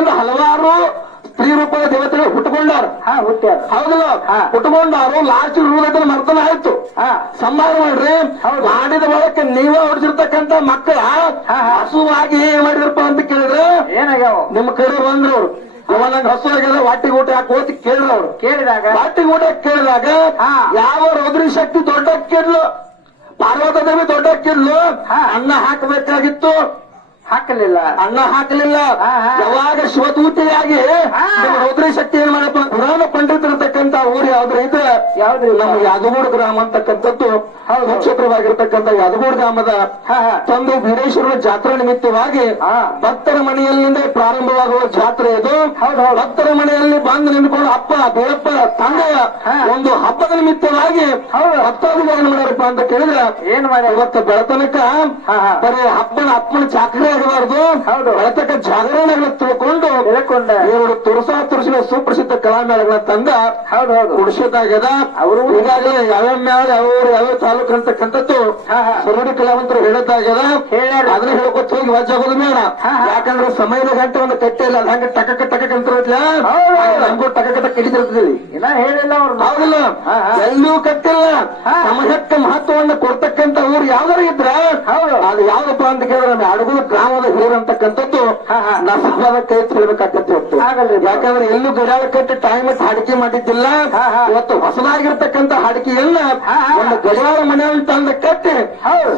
ಕಾರಣದಿಂದ ಹಲವಾರು ಸ್ತ್ರೀ ರೂಪದ ದೇವತೆಗಳು ಹುಟ್ಟುಕೊಂಡಾರ. ಹೌದಲ್ಲ. ಹುಟ್ಟುಕೊಂಡಾರು ಲಾಸ್ಟ್ ರೂಪದ ಮರ್ತನ ಆಯ್ತು. ಹಾ. ಸಂಹಾರ ಮಾಡ್ರಿ. ಮಾಡಿದ ಬಳಕ ನೀವೇ ಹೊಡಿಸಿರ್ತಕ್ಕಂತ ಮಕ್ಕಳ ಹಾ. ಹಸುವಾಗಿ ಏನ್ ಮಾಡಿದ್ರಪ್ಪ ಅಂತ ಕೇಳಿದ್ರು ಏನಾಗ್ಯಾವ? ನಿಮ್ ಕಡೆ ಬಂದ್ರು ಅವ್ರು. ಅವ ನಂಗೆ ಹಸು ಆಗ್ಯದ ವಾಟಿಗೆ ಊಟ ಹಾಕೋತಿ ಕೇಳಿದ್ರು ಅವ್ರು. ಕೇಳಿದಾಗ? ವಾಟಿಗೆ ಊಟ ಕೇಳಿದಾಗ. ಯಾವ ರೋದ್ರಿ ಶಕ್ತಿ ದೊಡ್ಡ ಕಿಡ್ಲು ಪಾರ್ವತ ದೇವಿ ದೊಡ್ಡ. ಅನ್ನ ಹಾಕಬೇಕಾಗಿತ್ತು. ಹಾಕಲಿಲ್ಲ ಅನ್ನ ಹಾಕಲಿಲ್ಲ. ಯಾವಾಗ ಶಿವದೂತೆಯಾಗಿ ರೌದ್ರಿ ಶಕ್ತಿ ಏನ್ ಮಾಡಪ್ಪ ಪುರಾಣ ಪಂಡಿತರತಕ್ಕಂತ ಊರು ಯಾವ್ದು ಇದ್ರೆ ಯಾವ್ದ್ರಿ? ನಮ್ಮ ಯಾದಗೂಡ ಗ್ರಾಮ ಅಂತಕ್ಕಂಥದ್ದು. ನಕ್ಷತ್ರವಾಗಿರ್ತಕ್ಕಂಥ ಯಾದಗೂಡು ಗ್ರಾಮದ. ತಂದೆ ವೀರೇಶ್ವರನ ಜಾತ್ರಾ ನಿಮಿತ್ತವಾಗಿ. ಭಕ್ತರ ಮನೆಯಲ್ಲಿಂದ ಪ್ರಾರಂಭವಾಗುವ ಜಾತ್ರೆ ಇದು. ಭಕ್ತರ ಮನೆಯಲ್ಲಿ ಬಂದು ನಿಂತ್ಕೊಂಡು ಅಪ್ಪ ದೇವಪ್ಪ ತಂದೆಯ. ಒಂದು ಹಬ್ಬದ ನಿಮಿತ್ತವಾಗಿ ಹೌದು. ಭಕ್ತಾದಿಗಳು ಏನ್ ಮಾಡ್ಯಾರಪ್ಪ ಅಂತ ಕೇಳಿದ್ರೆ ಏನ್ ಮಾಡ್ಯಾರ ಇವತ್ತು ಬೆಳತನಕ. ಬರೀ ಹಬ್ಬನ ಅಪ್ಪನ ಚಾಕರಿ ಆಗಬಾರ್ದು ಹೌದು. ಬೆಳತಕ ಜಾಗರಣೆಗಳನ್ನ ತಿಳ್ಕೊಂಡು ತಿಳ್ಕೊಂಡ ಎರಡು ತುರುಸಾ ತುರುಸಿನ ಸುಪ್ರಸಿದ್ಧ ಕಲಾಮೇಳಗಳ ತಂದ ಹೌದು ಹೌದು ಕುಡಿಸೋದಾಗ್ಯದ ಅವರು ಈಗಾಗಲೇ ಯಾವ ಮೇಳ ಯಾವ ಯಾವ ತಾಲೂಕು ಅಂತಕ್ಕಂಥದ್ದು. ಸರಡಿ ಕಲಾವಂತರು ಹೇಳೋದಾಗ್ಯದ. ಅದನ್ನ ಹೇಳ್ಕೊತ ಹೋಗಿ ವಜ್ಜಾಗೋದು ಮೇಡ. ಯಾಕಂದ್ರೆ ಸಮಯದ ಗಂಟೆ ಒಂದು ಕಟ್ಟೆ ಇಲ್ಲ ಅದ್ ಹಂಗ ಟಕಕ ಟಕಕ್ ಅಂತ. ಹಂಗೂ ಟಕಕ ಟಕ್ ಹಿಡಿದಿರ್ತದೆ ಇನ್ನ ಹೇಳಿಲ್ಲ ಅವ್ರು ಹೌದಿಲ್ಲ. ಎಲ್ಲೂ ಕಟ್ಟಿಲ್ಲ. ಸಮಯಕ್ಕೆ ಮಹತ್ವವನ್ನು ಕೊಡ್ತಕ್ಕಂತ ಊರು ಯಾವ್ದಾರು ಇದ್ರ ಹೌದು. ಅದು ಯಾವ್ದಪ್ಪ ಅಂತ ಕೇಳಿದ್ರೆ ಅಡುಗು ಗ್ರಾಮದ ಹಿರಿಯರು ಅಂತಕ್ಕಂಥದ್ದು ಹಾ, ಹಾ. ನಮ್ಮ ಕೈ ತಿಳಬೇಕಾಗತ್ತೆ ಇವತ್ತು. ಯಾಕಂದ್ರೆ ಎಲ್ಲೂ ಗಡಿಯಾಳ ಕಟ್ಟಿ ಟೈಮ್ ಹಾಡಿಕೆ ಮಾಡಿದ್ದಿಲ್ಲ ಹಾ, ಹಾ. ಇವತ್ತು ಹೊಸದಾಗಿರ್ತಕ್ಕಂಥ ಹಾಡಿಕೆಯನ್ನ. ಒಂದು ಗಡಿಯಾಳ ಮನೆಯಲ್ಲಿ ತಂದ ಕಟ್ಟಿ.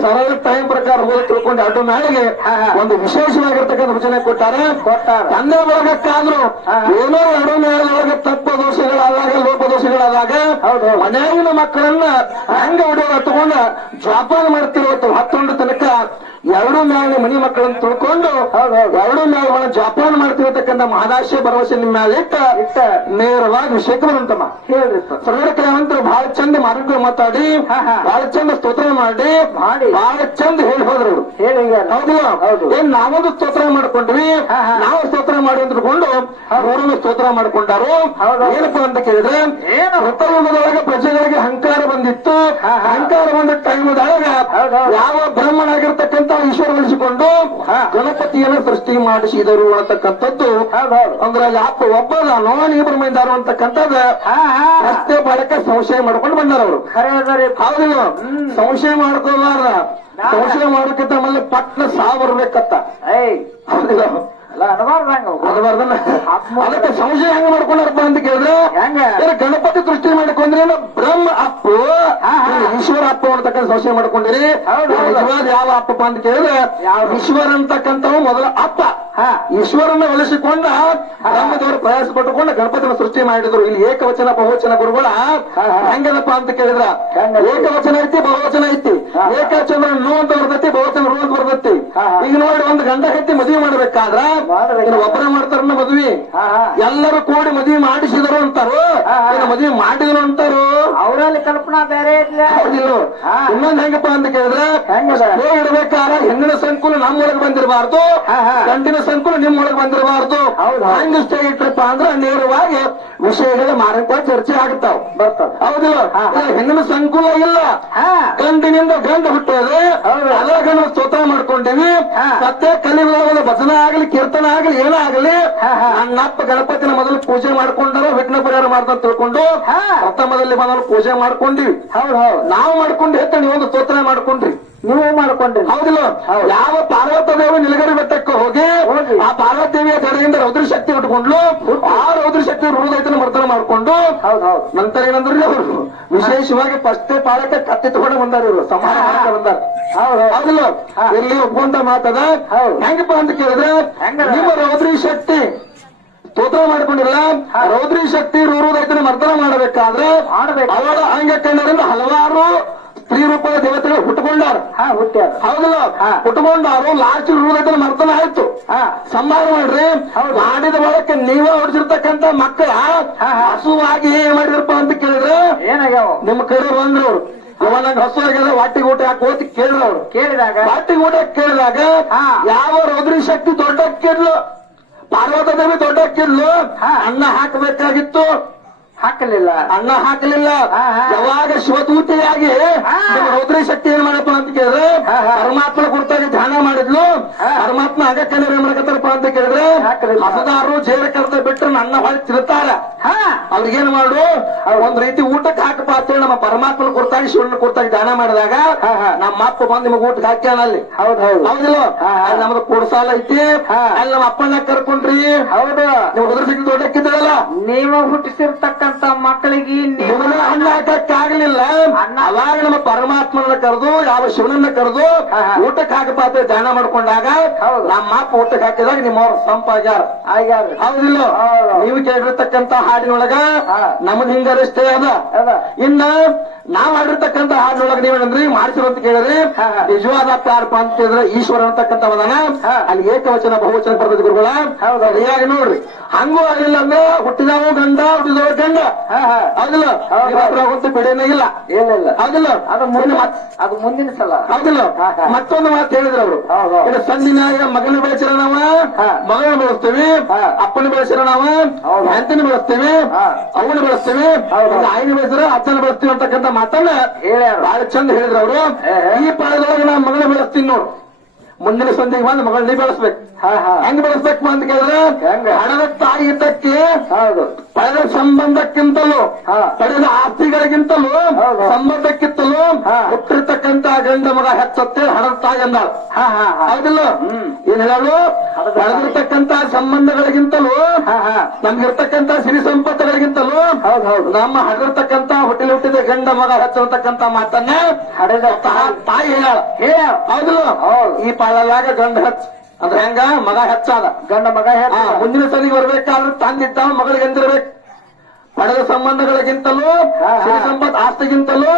ಸರಳ ಟೈಮ್ ಪ್ರಕಾರ ಹೋಗಿ ತಿಳ್ಕೊಂಡು ಅಡ್ಡು ನಾಳೆಗೆ. ಒಂದು ವಿಶೇಷವಾಗಿರ್ತಕ್ಕಂಥ ಸೂಚನೆ ಕೊಟ್ಟಾರೆ ಕೊಟ್ಟಾರ. ತಂದೆ ಬರಬೇಕಾದ್ರೂ. ಏನೋ ಎರಡು ಮೇಳದೊಳಗೆ ತಪ್ಪ ದೋಷಗಳಾದಾಗ ಲೋಪದೋಷಗಳಾದಾಗ ದೋಷಗಳಾದಾಗ. ಮನೆಯಾಗಿನ ಮಕ್ಕಳನ್ನ ಹಂಗ ಹೊಡೆಯೋದು ತಗೊಂಡ ಜೋಪಾನ ಮಾಡ್ತಿರೋದು ಹತ್ತೊಂದು ತನಕ ಎರಡು ಮೇಲೆ ಮನಿ ಮಕ್ಕಳನ್ನ ತುಳ್ಕೊಂಡು ಎರಡು ಹೌದು. ಒಳ ಜಾಪಾನ್ ಮಾಡ್ತಿರತಕ್ಕಂಥ ಮಹದಾಶೆ ಭರವಸೆ ನಿಮ್ಮ ಮೇಲೆ ಇಟ್ಟ ಇಟ್ಟ ನೇರವಾಗಿ ವಿಷಯಕ್ಕೆ ಬರಂತಮ್ಮ ಹೇಳ್ರಿ ಸರ್ ಕಲಾವಂತರು ಬಹಳ ಚಂದ ಮಾರ್ಗ ಮಾತಾಡಿ. ಬಹಳ ಚಂದ ಸ್ತೋತ್ರ ಮಾಡಿ ಮಾಡಿ. ಬಹಳ ಚಂದ ಹೇಳಿ ಹೋದ್ರು. ಹೇಳಿ ಹೌದು. ಏನ್ ನಾವೊಂದು ಸ್ತೋತ್ರ ಮಾಡ್ಕೊಂಡ್ವಿ. ನಾವು ಸ್ತೋತ್ರ ಮಾಡಿ ಅಂದ್ಕೊಂಡು ಅವರನ್ನು ಸ್ತೋತ್ರ ಮಾಡ್ಕೊಂಡಾರು ಹೌದು. ಏನಪ್ಪ ಅಂತ ಕೇಳಿದ್ರೆ ಏನು? ವೃತ್ತಯುಗದೊಳಗೆ ಪ್ರಜೆಗಳಿಗೆ ಅಹಂಕಾರ ಬಂದಿತ್ತು. ಅಹಂಕಾರ ಬಂದ ಟೈಮ್. ಯಾವ ಬ್ರಹ್ಮನಾಗಿರ್ತಕ್ಕಂಥ ಈಶ್ವರ ಉಳಿಸಿಕೊಂಡು ಹಾ. ಗಣಪತಿಯನ್ನು ಸೃಷ್ಟಿ ಮಾಡಿಸಿದರು ಅನ್ನತಕ್ಕಂಥದ್ದು. ಹೌದು ಹೌದು ಅಂದ್ರೆ ಯಾಪ ಒಬ್ಬದಾನೋ ಮೈದಾರು ಅಂತಕ್ಕಂಥದ್ದು ರಸ್ತೆ ಬಳಕೆ ಸಂಶಯ ಮಾಡ್ಕೊಂಡು ಬಂದಾರ ಅವರು. ಅದರಿ ಹೌದಿಲ್ಲ. ಸಂಶಯ ಮಾಡ್ಕೋಬಾರ್ದ ಸಂಶಯ ಮಾಡೋಕ್ಕಿಂತ ಮೊದಲು ಪಟ್ನ ಸಾವರ್ಬೇಕತ್ತ ಹೌದಿಲ್ಲ ಅದಕ್ಕೆ ಸಂಶಯ ಹೆಂಗ ಮಾಡ್ಕೊಂಡಾರಪ್ಪ ಅಂತ ಕೇಳಿದ್ರೆ ಗಣಪತಿ ಸೃಷ್ಟಿ ಮಾಡ್ಕೊಂಡ್ರೆ ಬ್ರಹ್ಮ ಅಪ್ಪು. ಈಶ್ವರ ಅಪ್ಪ ಅಂತಕ್ಕಂಥ ಸಂಶಯ ಮಾಡ್ಕೊಂಡಿರಿ. ಯಾವ ಅಪ್ಪಪ್ಪ ಅಂತ ಕೇಳಿದ್ರೆ? ಈಶ್ವರ ಅಂತಕ್ಕಂಥವು ಮೊದಲ ಅಪ್ಪ. ಹಾ. ಈಶ್ವರನ ಒಲಿಸಿಕೊಂಡ ಬ್ರಹ್ಮದವರು ಪ್ರಯಾಸ ಪಟ್ಟುಕೊಂಡು ಗಣಪತಿನ ಸೃಷ್ಟಿ ಮಾಡಿದ್ರು. ಇಲ್ಲಿ ಏಕವಚನ ಬಹುವಚನ ಗುರುಗಳ. ಹೆಂಗದಪ್ಪ ಅಂತ ಕೇಳಿದ್ರ? ಏಕವಚನ ಐತಿ ಬಹುವಚನ ಐತಿ. ಏಕಚಂದ್ರ ಏಕವಚನ ನೋ ಅಂತ ಈಗ ನೋಡಿ ಒಂದು ಗಂಡ ಹೆಟ್ಟಿ ಮದುವೆ ಮಾಡ್ಬೇಕಾದ್ರ ಒಬ್ಬರ ಮಾಡ್ತಾರನ್ನ ಮದುವೆ? ಎಲ್ಲರೂ ಕೂಡಿ ಮದುವೆ ಮಾಡಿಸಿದರು ಅಂತಾರು? ಮದುವೆ ಮಾಡಿದ್ರು ಅಂತಾರು? ಅವರಲ್ಲಿ ಕಲ್ಪನಾ ಬೇರೆ. ಇನ್ನೊಂದ್ ಹೆಂಗಪ್ಪ ಅಂತ ಕೇಳಿದ್ರೆ? ಹೇಗಿರ್ಬೇಕಾದ್ರೆ ಹೆಣ್ಣಿನ ಸಂಕುಲ ನಮ್ಮೊಳಗೆ ಬಂದಿರಬಾರ್ದು. ಗಂಡಿನ ಸಂಕುಲ ನಿಮ್ಮೊಳಗೆ ಬಂದಿರಬಾರ್ದು. ಹೌದು. ಹೆಂಗ್ ಇಷ್ಟ ಇಟ್ರಪ್ಪ ಅಂದ್ರೆ ನೇರವಾಗಿ ವಿಷಯಗಳ ಮಾರಕ ಚರ್ಚೆ ಆಗ್ತಾವ್. ಬರ್ತದ. ಹೌದಿಲ್ಲ? ಹೆಣ್ಣಿನ ಸಂಕುಲ ಇಲ್ಲ. ಗಂಡಿನಿಂದ ಗಂಡು ಹುಟ್ಟೋದು. ಗಂಡು ಸ್ತೋತ್ರ ಮಾಡ್ಕೊಂಡಿವಿ. ಹಾ. ಸತ್ಯ ಕಲಿ ಭಜನ ಆಗಲಿ ಕೀರ್ತನ ಆಗಲಿ ಏನೇ ಆಗಲಿ. ನನ್ನಪ್ಪ ಗಣಪತಿನ ಮೊದಲು ಪೂಜೆ ಮಾಡ್ಕೊಂಡಾರ ವಿಘ್ನ ಪರಿಹಾರ ಮಾಡ್ತಾ ತಿಳ್ಕೊಂಡು ಹಾ. ಪ್ರಥಮದಲ್ಲಿ ಮೊದಲು ಪೂಜೆ ಮಾಡ್ಕೊಂಡಿವಿ ಹೌದು ಹೌದು ನಾವು ಮಾಡ್ಕೊಂಡು ಹೇಳ್ತೇನೆ ಒಂದು ಸ್ತೋತ್ರ ಮಾಡ್ಕೊಂಡ್ರಿ ನೀವು ಮಾಡ್ಕೊಂಡ್ರಿ. ಹೌದಿಲ್ಲ. ಯಾವ ಪಾರ್ವತ ದೇವಿ ನಿಲಗರಿ ಬೆಟ್ಟಕ್ಕೆ ಹೋಗಿ. ಆ ಪಾರ್ವತ ದೇವಿಯ ಜಡೆಯಿಂದ ರೌದ್ರ ಶಕ್ತಿ ಉಟ್ಕೊಂಡ್ಲು ಆ ರೌದ್ರ ಶಕ್ತಿ ಹೃದಯತನ ಮರ್ತನ ಮಾಡ್ಕೊಂಡು. ನಂತರ ಏನಂದ್ರೆ ಅವರು ವಿಶೇಷವಾಗಿ ಫಸ್ಟ್ ಪಾಲಕ ಕತ್ತಿ ತಗೊಂಡು ಬಂದಾರ ಇವರು ಸಮಾನ ಬಂದಾರ. ಹೌದು ಹೌದಿಲ್ಲ. ಇಲ್ಲಿ ಒಪ್ಪಂದ ಮಾತದ. ಹೆಂಗಪ್ಪ ಅಂತ ಕೇಳಿದ್ರೆ? ನಿಮ್ಮ ರೌದ್ರಿ ಶಕ್ತಿ ಸ್ತೋತ್ರ ಮಾಡ್ಕೊಂಡಿಲ್ಲ. ರೌದ್ರಿ ಶಕ್ತಿ ರೂರುದೈತನ ಮರ್ತನ ಮಾಡಬೇಕಾದ್ರೆ ಅವಳ ಅಂಗ ಕಂಡರಿಂದ ಹಲವಾರು ಸ್ತ್ರೀ ರೂಪದ ದೇವತೆಗಳು ಹುಟ್ಟುಕೊಂಡಾರ. ಹೌದಲ್ಲ. ಹುಟ್ಟುಕೊಂಡಾರು ಲಾಸ್ಟ್ ಹೃದಯತನ ಮರ್ತನ ಆಯ್ತು. ಹಾ. ಸಂಹಾರ ಮಾಡ್ರಿ. ಮಾಡಿದ ಬಳಕ ನೀವೇ ಹೊಡಿಸಿರ್ತಕ್ಕಂತ ಮಕ್ಕಳ. ಹಸುವಾಗಿ ಏನ್ ಮಾಡಿದ್ರಪ್ಪ ಅಂತ ಕೇಳಿದ್ರೆ ಏನಾಗ್ಯಾವ? ನಿಮ್ ಕಡೆ ಬಂದ್ರು ಅವ್ರು. ಅವ ನಂಗೆ ಹಸು ಆಗ್ಯದ ವಾಟಿಗೆ ಊಟ ಹಾಕಿ ಓದಿ ಕೇಳಿದ್ರು ಅವ್ರು. ಕೇಳಿದಾಗ? ವಾಟಿಗೆ ಊಟ ಕೇಳಿದಾಗ. ಯಾವ ರೌದ್ರಿ ಶಕ್ತಿ ದೊಡ್ಡ ಕಿಡ್ಲು ಪಾರ್ವತ ದೇವಿ ದೊಡ್ಡ ಕಿಲ್ಲು. ಅನ್ನ ಹಾಕಬೇಕಾಗಿತ್ತು. ಹಾಕಲಿಲ್ಲ. ಅನ್ನ ಹಾಕಲಿಲ್ಲ. ಯಾವಾಗ ಶಿವದೂತೆಯಾಗಿ ರೌದ್ರಿ ಶಕ್ತಿ ಏನ್ ಮಾಡಪ್ಪ ಅಂತ ಕೇಳಿದ್ರೆ ಪರಮಾತ್ಮ ಕುರಿತಾಗಿ ಧ್ಯಾನ ಮಾಡಿದ್ಲು. ಪರಮಾತ್ಮ ಆಗಕ್ಕೆ ಏನ್ ಮಾಡಕತ್ತಾರಪ್ಪ ಅಂತ ಕೇಳಿದ್ರೆ. ಹಸದಾರರು ಜೇರ ಕರೆದ ಬಿಟ್ರೆ ನನ್ನ ಹೊಳೆ ತಿರುತ್ತಾರ. ಹಾ. ಅವ್ರಿಗೇನ್ ಮಾಡು ಒಂದ್ ರೀತಿ ಊಟಕ್ಕೆ ಹಾಕಪ್ಪ ಅಂತೇಳಿ ನಮ್ಮ ಪರಮಾತ್ಮನ ಕುರಿತಾಗಿ ಶಿವನ ಕೊಡ್ತಾ ದಾನ ಮಾಡಿದಾಗ. ನಮ್ಮ ಅಪ್ಪ ಬಂದ್ ನಿಮಗೆ ಊಟಕ್ಕೆ ಹಾಕ್ಯಾನ ಅಲ್ಲಿ ಹೌದ್ ಹೌದು ಹೌದಿಲ್ಲ. ಅಲ್ಲಿ ನಮ್ದು ಸಾಲ ಐತಿ. ಅಲ್ಲಿ ನಮ್ಮ ಅಪ್ಪನ ಕರ್ಕೊಂಡ್ರಿ ಹೌದು ನೀವು ಸಿಕ್ಕಿ ದೊಡ್ಡಕ್ಕಿದ್ದಲ್ಲ ನೀವು ಹುಟ್ಟಿಸಿರ್ತಕ್ಕಂತ ಮಕ್ಕಳಿಗೆ ಇವನ ಅನ್ನ ಹಾಕಕ್ಕಾಗ್ಲಿಲ್ಲ ಅವಾಗ ನಮ್ಮ ಪರಮಾತ್ಮನ ಕರೆದು ಯಾವ ಶಿವನನ್ನ ಕರೆದು. ಊಟಕ್ಕೆ ಹಾಕಬಾರ್ದು ದಾನ ಮಾಡ್ಕೊಂಡಾಗ ಹೌದು. ನಮ್ಮ ಅಪ್ಪ ಊಟಕ್ಕೆ ಹಾಕಿದಾಗ ನಿಮ್ಮವ್ರ ಸಂಪಾಗ್ಯಾರ ಸಂಪಾಜಾರ ಹೌದಿಲ್ಲ ಹೌದು. ನೀವು ಕೇಳಿರ್ತಕ್ಕಂತ ಹಾಡಿನೊಳಗ. ನಮ್ದು ಹಿಂಗರಷ್ಟೇ ಅದ ಇನ್ನ ನಾವ್ ಆಡಿರ್ತಕ್ಕಂತ ಹಾಡಿನೊಳಗ ನೀವೇನಂದ್ರಿ ಮಾಡ್ಸಿರೋ ಅಂತ ಕೇಳಿದ್ರೆ. ನಿಜವಾದ ಕಾರ್ಪ ಅಂತ ಕೇಳಿದ್ರೆ ಈಶ್ವರ ಅಂತಕ್ಕಂಥವದನ ಹಾ. ಅಲ್ಲಿ ಏಕವಚನ ಬಹುವಚನ ಬರ್ತದೆ ಗುರುಗಳ ಹೌದು. ಸರಿಯಾಗಿ ನೋಡ್ರಿ ಹಂಗೂ ಆಗಿಲ್ಲ ಅಂದ್ರೆ ಹುಟ್ಟಿದಾವು ಗಂಡ ಹುಟ್ಟಿದವ ಗಂಡ ಹಾ ಹಾ ಹೌದಿಲ್ಲ ಹೌದು. ಇವತ್ತು ಬಿಡೇನೇ ಇಲ್ಲ ಇಲ್ಲ ಅದಿಲ್ಲ ಅದು ಮುಂದಿನ ಅದು ಮುಂದಿನ ಸಲ ಹಾ. ಮತ್ತೊಂದು ಮಾತು ಹೇಳಿದ್ರು ಅವರು ಹೌದು. ಸಂದಿನ ಮಗನ ಬೆಳೆಸಿರ ನಾವ. ಮಗನ ಬೆಳೆಸ್ತೀವಿ. ಅಪ್ಪನ ಬೆಳೆಸಿರ ನಾವ. ಹೆಂಡತಿನ ಬೆಳೆಸ್ತೀವಿ. ಅವನ ಬೆಳೆಸ್ತೀವಿ ಆಯ್ನ ಬೆಳೆಸಿರ ಅಜ್ಜನ ಬೆಳೆಸ್ತೀವಿ ಅಂತಕ್ಕಂಥ ಮಾತನ್ನ ಹೇಳ್ಯಾರ. ಬಹಳ ಚಂದ ಹೇಳಿದ್ರ ಅವರು. ಈ ಪಾಳದೊಳಗೆ ನಾ ಮಗನ ಬೆಳೆಸ್ತೀನಿ ನೋಡು. ಮುಂದಿನ ಸಂಧಿಗೆ ಬಂದು ಮಗಳನ್ನ ಬೆಳೆಸ್ಬೇಕು. ಹಾ ಹಾ. ಹೆಂಗ್ ಬೆಳೆಸ್ಬೇಕು ಅಂತ ಕೇಳಿದ್ರೆ ಹೆಂಗ? ಹಣದ ತಾಯಿ ಇದ್ದಕ್ಕೆ ಹೌದು. ಪಡೆದ ಸಂಬಂಧಕ್ಕಿಂತಲೂ ಹಾ. ಪಡೆದ ಆಸ್ತಿಗಳಿಗಿಂತಲೂ. ಸಂಬಂಧಕ್ಕಿಂತಲೂ. ಹುಟ್ಟಿರ್ತಕ್ಕಂತ ಗಂಡ ಮಗ ಹೆಚ್ಚತ್ತೆ ಹಣದ ತಾಯಿ ಅಂದಾಳ. ಹೌದಿಲ್ಲ. ಏನ್ ತಾಯಿ. ಪಡೆದಿರ್ತಕ್ಕಂತ ಸಂಬಂಧಗಳಿಗಿಂತಲೂ ನಮ್ಗಿರ್ತಕ್ಕಂತ ಸಿರಿ ಸಂಪತ್ತುಗಳಿಗಿಂತಲೂ ಹೌದು ಹೌದು. ನಮ್ಮ ಹಡದಿರ್ತಕ್ಕಂತ ಹುಟ್ಟಿಲಿ ಹುಟ್ಟಿದ ಗಂಡ ಮಗ ಹೆಚ್ಚಿರ್ತಕ್ಕಂತ ಮಾತನ್ನ ಹಡೆದ ತಾಯಿ. ಹೇಳ ಹೇಳ. ಹೌದಿಲ್ಲ? ಈ ಈ ಪಾಳಲಾಗ ಗಂಡ ಹೆಚ್ಚ. ಅಂದ್ರೆ ಹೆಂಗ? ಮಗ ಹೆಚ್ಚಾದ. ಗಂಡ ಮಗ ಮುಂದಿನ ಸಲಿಗೆ ಬರ್ಬೇಕಾದ್ರೆ ತಂದಿದ್ದ ಮಗಳಿಗೆ ಎಂದಿರ್ಬೇಕು? ಪಡೆದ ಸಂಬಂಧಗಳಿಗಿಂತಲೂ. ಸಂಪತ್ ಆಸ್ತಿಗಿಂತಲೂ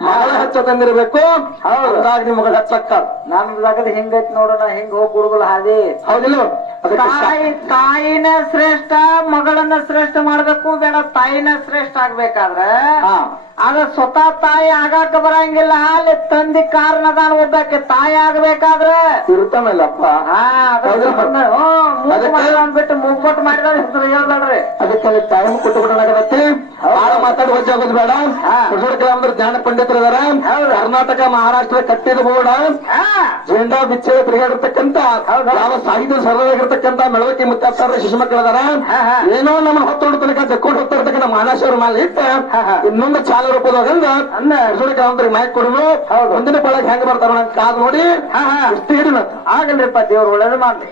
ಮಗಳ ಹಚ್ಚ ತಂದಿರ್ಬೇಕು? ಹೌದು. ಮಗಳ ಹಚ್ಚಕ್ಕ ನಮ್ದಾಗದ ಹಿಂಗೈತ್ ನೋಡೋಣ ಹಿಂಗ ಹೋಗ್ ಗುಡುಗುಲ್ ಹಾದಿ ಹೌದಿಲ್ಲ ತಾಯಿ ತಾಯಿನ ಶ್ರೇಷ್ಠ ಮಗಳನ್ನ ಶ್ರೇಷ್ಠ ಮಾಡ್ಬೇಕು ಬೇಡ ತಾಯಿನ ಶ್ರೇಷ್ಠ ಆಗ್ಬೇಕಾದ್ರೆ. ಅದ ಸ್ವತಃ ತಾಯಿ ಆಗಾಕ ಬರಂಗಿಲ್ಲ ಅಲ್ಲಿ ತಂದಿ ಕಾರಣದಾನ ಒಬ್ಬಕ್ಕೆ ತಾಯಿ ಆಗ್ಬೇಕಾದ್ರೆ. ಇರ್ತಾನಲ್ಲಪ್ಪ ಹ್ಮ್, ಬಿಟ್ಟು ಮೂಗ್ಬಟ್ಟು ಮಾಡಿದವ ಹೆಸರು ಅದಕ್ಕೆ ಟೈಮ್ ಕೊಟ್ಟು ಮಾತಾಡಿ ಆಗೋದು ಬೇಡ. ಹುಡುಗರ ಗ್ರಾಮದ ಜ್ಞಾನ ಪಂಡಿತರು ಇದಾರ ಕರ್ನಾಟಕ ಮಹಾರಾಷ್ಟ್ರ ಕಟ್ಟಿದ ಬೋರ್ಡ್ ಹಾ ಜೆಂಡಾ ಬಿಚ್ಚೆ ತಿರುಗಾಡಿರ್ತಕ್ಕಂತ. ಯಾವ ಸಾಹಿತ್ಯ ಸರಳಾಗಿರ್ತಕ್ಕಂತ ಮೆಳವಕ್ಕೆ ಮುತ್ತಾರ ಹಾ, ಹಾ. ಏನೋ ನಮ್ಮ ಹತ್ತೊಂದು ತನಕ ದಕ್ಕೊಂಡು ಹೋಗ್ತಾ ಇರ್ತಕ್ಕಂಥ ಮಾನಸವ್ರ ಮೇಲೆ ಇಟ್ಟ. ಇನ್ನೊಂದು ಚಾಲ ರೂಪದೊಳಗಂದ ಅಂದ. ಹುಡುಗರ ಮಾಹಿತಿ ಕೊಡುದು ಹೌದು. ಮುಂದಿನ ಬಳಗ ಹೆಂಗ್ ಬರ್ತಾರ ಕಾದ್ ನೋಡಿ ಹಾ, ಹಾ. ಇಷ್ಟು ಹಿಡಿನ ಆಗಲ್ರಿಪ್ಪ ದೇವ್ರ ಒಳ್ಳೇದು ಮಾಡ್ಲಿ